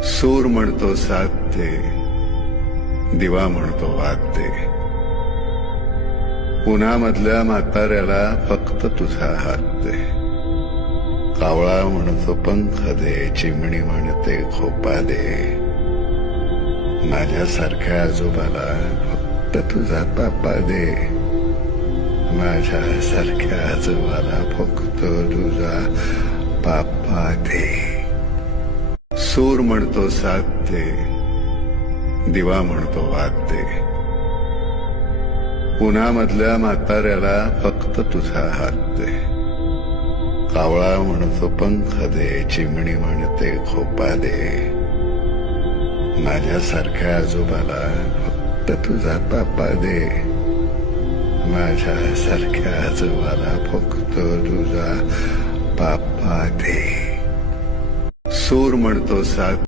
सूर म्हणतो साथ दे, दिवा म्हणतो वाद दे. उन्हामधल्या म्हाताऱ्याला फक्त तुझा हात दे. कावळा म्हणतो पंख दे, चिमणी म्हणते खोपा दे. माझ्यासारख्या आजोबाला फक्त तुझा पापा दे. माझ्यासारख्या आजोबाला फक्त तुझा पापा दे. सूर म्हणतो साथ दे, दिवा म्हणतो वाद दे. उन्हामधल्या म्हाताऱ्याला फक्त तुझा हात दे. कावळा म्हणतो पंख दे, चिमणी म्हणते खोपा दे. माझ्यासारख्या आजोबाला फक्त तुझा पापा दे. माझ्यासारख्या आजोबाला फक्त तुझा पापा दे. सूर म्हणतो साथ